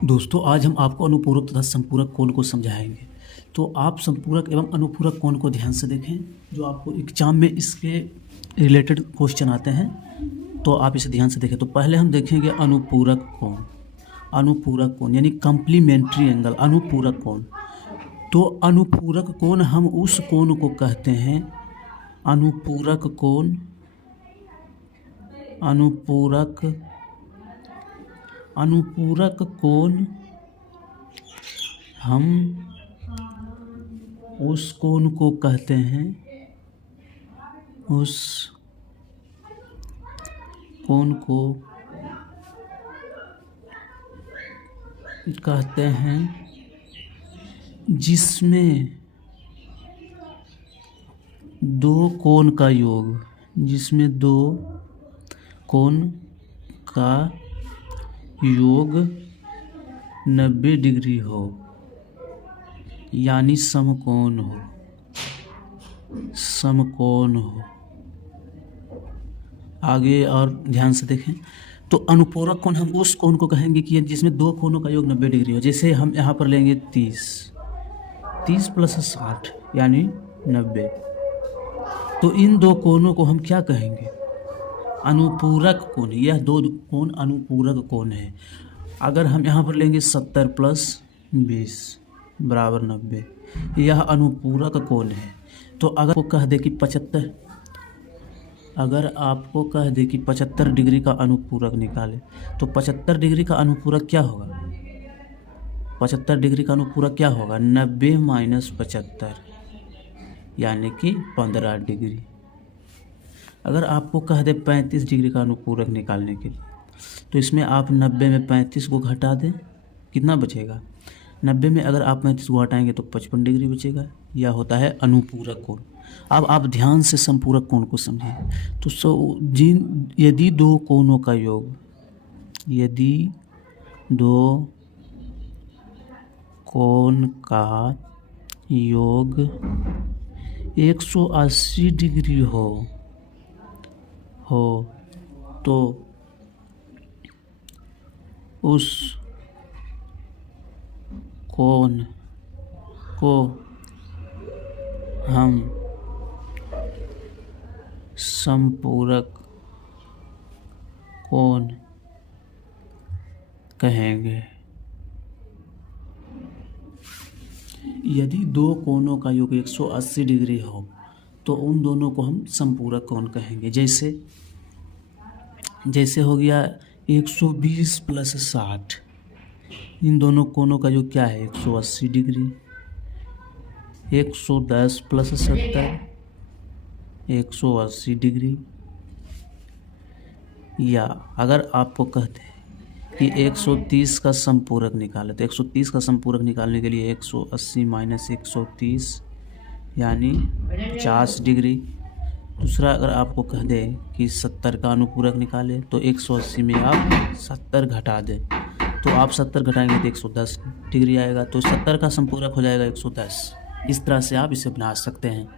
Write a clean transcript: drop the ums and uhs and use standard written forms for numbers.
दोस्तों आज हम आपको अनुपूरक तथा संपूरक कोण को समझाएंगे। तो आप संपूरक एवं अनुपूरक कोण को ध्यान से देखें, जो आपको एग्जाम में इसके रिलेटेड क्वेश्चन आते हैं, तो आप इसे ध्यान से देखें। तो पहले हम देखेंगे अनुपूरक कोण। अनुपूरक कोण यानी कम्प्लीमेंट्री एंगल, अनुपूरक कोण। तो अनुपूरक कोण हम उस कोण को कहते हैं, अनुपूरक कोण, अनुपूरक कोण हम उस कोण को कहते हैं, उस कोण को कहते हैं जिसमें दो कोण का योग, जिसमें दो कोण का योग 90 डिग्री हो, यानी समकोण हो, समकोण हो। आगे और ध्यान से देखें। तो अनुपूरक कोण हम उस कोण को कहेंगे कि जिसमें दो कोणों का योग 90 डिग्री हो। जैसे हम यहाँ पर लेंगे 30 प्लस 60 यानी 90। तो इन दो कोणों को हम क्या कहेंगे? अनुपूरक कोण। यह दो कोण अनुपूरक कोण है। अगर हम यहाँ पर लेंगे 70 प्लस 20 बराबर 90, यह अनुपूरक कोण है। तो अगर आपको कह दे कि 75 डिग्री का अनुपूरक निकाले, तो 75 डिग्री का अनुपूरक क्या होगा? 75 डिग्री का अनुपूरक क्या होगा? 90 माइनस 75 यानी कि 15 डिग्री। अगर आपको कह दे 35 डिग्री का अनुपूरक निकालने के लिए, तो इसमें आप 90 में 35 को घटा दें, कितना बचेगा? 90 में अगर आप 35 को हटाएंगे तो 55 डिग्री बचेगा। यह होता है अनुपूरक कोण। अब आप ध्यान से संपूरक कोण को समझें। तो यदि दो कोणों का योग, यदि दो कोण का योग 180 डिग्री हो तो उस कोण को हम संपूरक कोण कहेंगे। यदि दो कोणों का योग 180 डिग्री हो तो उन दोनों को हम संपूरक कोण कहेंगे। जैसे हो गया 120 प्लस 60, इन दोनों कोणों का योग क्या है? 180 डिग्री। 110 plus 70 180 degree. या अगर आपको कहते हैं कि 130 का संपूरक निकाले, तो 130 का संपूरक निकालने के लिए 180 माइनस 130 यानी 50 डिग्री। दूसरा, अगर आपको कह दे कि 70 का अनुपूरक निकाले, तो 180 में आप 70 घटा दें, तो आप 70 घटाएंगे तो 110 डिग्री आएगा। तो 70 का संपूरक हो जाएगा 110। इस तरह से आप इसे बना सकते हैं।